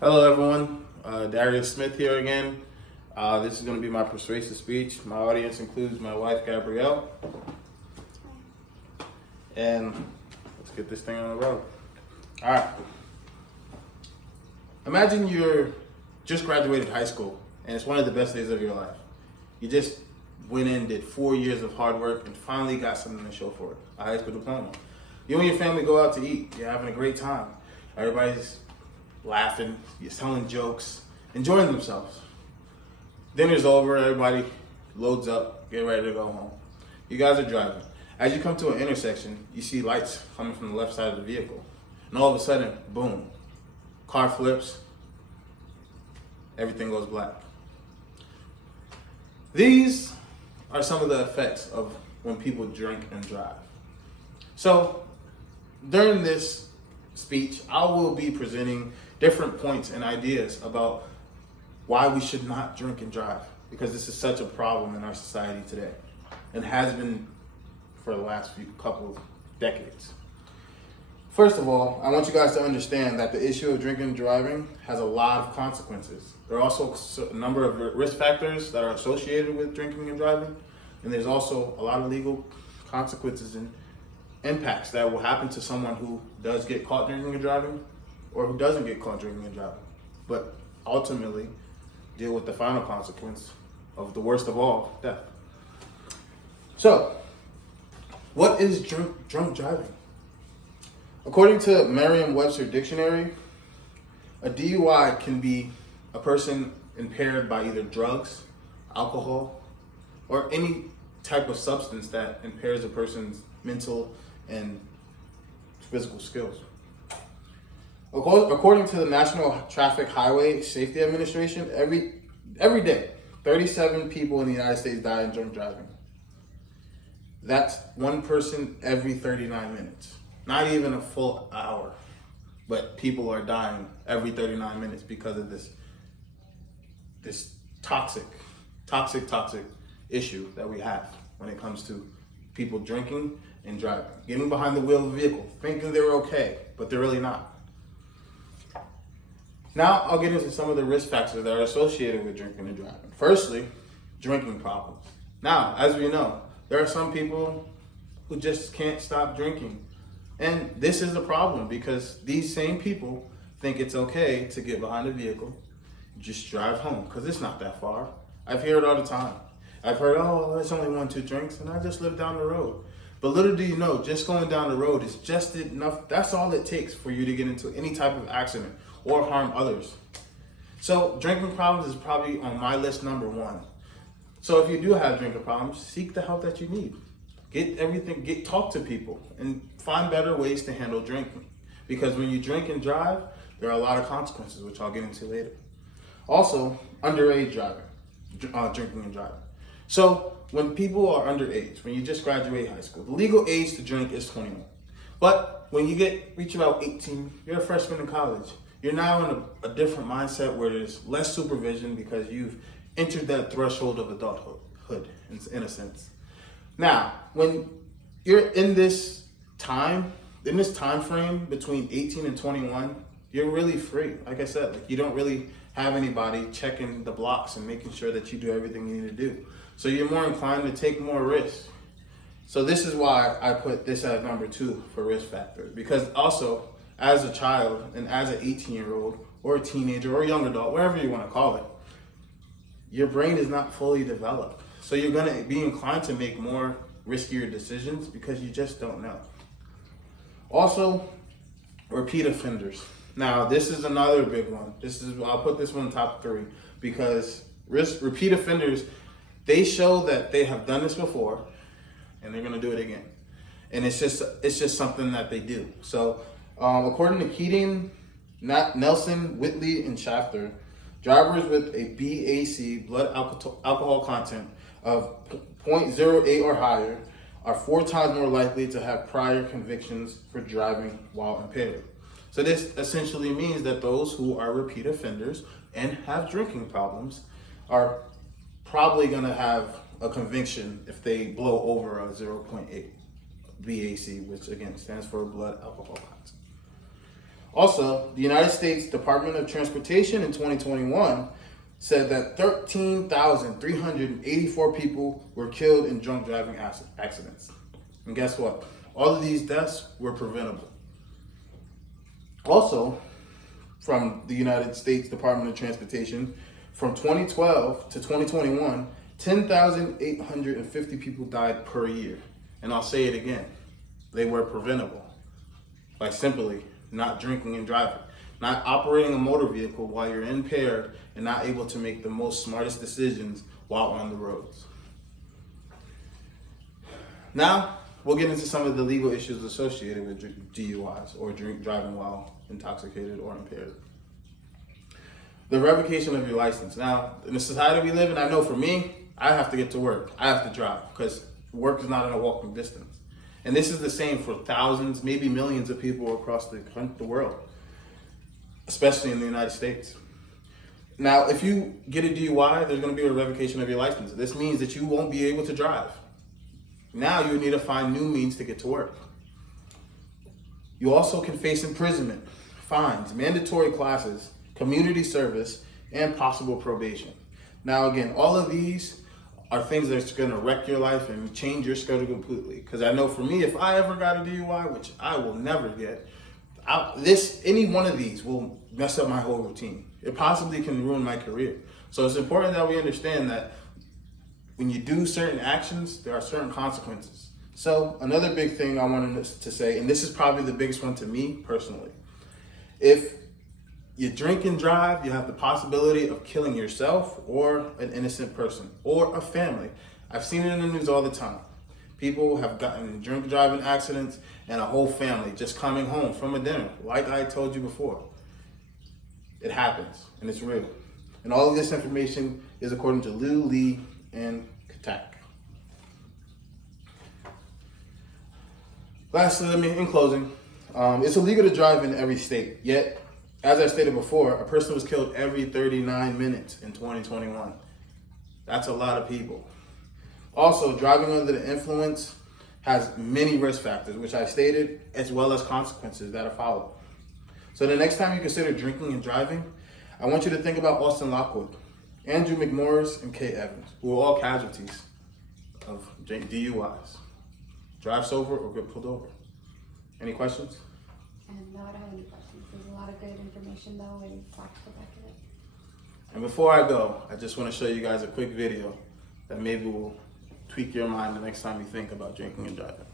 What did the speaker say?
Hello, everyone. Darius Smith here again. This is going to be my persuasive speech. My audience includes my wife, Gabrielle. And let's get this thing on the road. All right. Imagine you're just graduated high school, and it's one of the best days of your life. You just went in, did 4 years of hard work, and finally got something to show for it, a high school diploma. You and your family go out to eat. You're having a great time. Everybody's laughing, you're telling jokes, enjoying themselves. Dinner's over, everybody loads up, get ready to go home. You guys are driving. As you come to an intersection, you see lights coming from the left side of the vehicle. And all of a sudden, boom, car flips, everything goes black. These are some of the effects of when people drink and drive. So, during this speech, I will be presenting different points and ideas about why we should not drink and drive, because this is such a problem in our society today and has been for the last couple of decades. First of all, I want you guys to understand that the issue of drinking and driving has a lot of consequences. There are also a number of risk factors that are associated with drinking and driving, and there's also a lot of legal consequences and impacts that will happen to someone who does get caught drinking and driving or who doesn't get caught drinking and driving, but ultimately deal with the final consequence of the worst of all, death. So, what is drunk driving? According to Merriam-Webster Dictionary, a DUI can be a person impaired by either drugs, alcohol, or any type of substance that impairs a person's mental and physical skills. According to the National Traffic Highway Safety Administration, every day, 37 people in the United States die in drunk driving. That's one person every 39 minutes. Not even a full hour, but people are dying every 39 minutes because of this toxic issue that we have when it comes to people drinking and driving, getting behind the wheel of a vehicle, thinking they're okay, but they're really not. Now I'll get into some of the risk factors that are associated with drinking and driving. Firstly, drinking problems. Now, as we know, there are some people who just can't stop drinking. And this is a problem because these same people think it's okay to get behind a vehicle, just drive home, because it's not that far. I've heard it all the time. I've heard, oh, it's only 1-2 drinks, and I just live down the road. But little do you know, just going down the road is just enough. That's all it takes for you to get into any type of accident or harm others. So drinking problems is probably on my list number 1. So if you do have drinking problems, seek the help that you need. Talk to people and find better ways to handle drinking. Because when you drink and drive, there are a lot of consequences, which I'll get into later. Also, underage driving, drinking and driving. So when people are underage, when you just graduate high school, the legal age to drink is 21. But when you reach about 18, you're a freshman in college. You're now in a different mindset where there's less supervision because you've entered that threshold of adulthood, in a sense. Now, when you're in this time frame between 18 and 21, you're really free. Like I said, you don't really have anybody checking the blocks and making sure that you do everything you need to do. So you're more inclined to take more risks. So this is why I put this as number 2 for risk factors. Because also, as a child and as an 18-year-old or a teenager or a young adult, whatever you want to call it, your brain is not fully developed. So you're going to be inclined to make more riskier decisions because you just don't know. Also, repeat offenders. Now, this is another big one. I'll put this one top 3 because repeat offenders, they show that they have done this before and they're going to do it again. And it's just something that they do. So, according to Keating, Nelson, Whitley, and Shafter, drivers with a BAC, blood alcohol content, of 0.08 or higher are 4 times more likely to have prior convictions for driving while impaired. So this essentially means that those who are repeat offenders and have drinking problems are probably going to have a conviction if they blow over a 0.8 BAC, which again stands for blood alcohol content. Also, the United States Department of Transportation in 2021 said that 13,384 people were killed in drunk driving accidents. And guess what? All of these deaths were preventable. Also, from the United States Department of Transportation, from 2012 to 2021, 10,850 people died per year. And I'll say it again, they were preventable by simply not drinking and driving, not operating a motor vehicle while you're impaired and not able to make the most smartest decisions while on the roads. Now, we'll get into some of the legal issues associated with DUIs, or driving while intoxicated or impaired. The revocation of your license. Now, in the society we live in, I know for me, I have to get to work. I have to drive because work is not in a walking distance. And this is the same for thousands, maybe millions of people across the world, especially in the United States. Now, if you get a DUI, there's going to be a revocation of your license. This means that you won't be able to drive. Now you need to find new means to get to work. You also can face imprisonment, fines, mandatory classes, community service, and possible probation. Now again, all of these are things that's going to wreck your life and change your schedule completely. Because I know for me, if I ever got a DUI, which I will never get, any one of these will mess up my whole routine. It possibly can ruin my career. So it's important that we understand that when you do certain actions, there are certain consequences. So another big thing I wanted to say, and this is probably the biggest one to me personally, if you drink and drive, you have the possibility of killing yourself or an innocent person or a family. I've seen it in the news all the time. People have gotten in drink driving accidents and a whole family just coming home from a dinner. Like I told you before, it happens and it's real. And all of this information is according to Liu, Lee, and Katak. Lastly, in closing, it's illegal to drive in every state, yet as I stated before, a person was killed every 39 minutes in 2021. That's a lot of people. Also, driving under the influence has many risk factors, which I stated, as well as consequences that are followed. So the next time you consider drinking and driving, I want you to think about Austin Lockwood, Andrew McMorris, and Kate Evans, who were all casualties of DUIs. Drive sober or get pulled over. Any questions? No, I don't have any questions. There's a lot of good information though and facts to back it up. And before I go, I just want to show you guys a quick video that maybe will tweak your mind the next time you think about drinking and driving.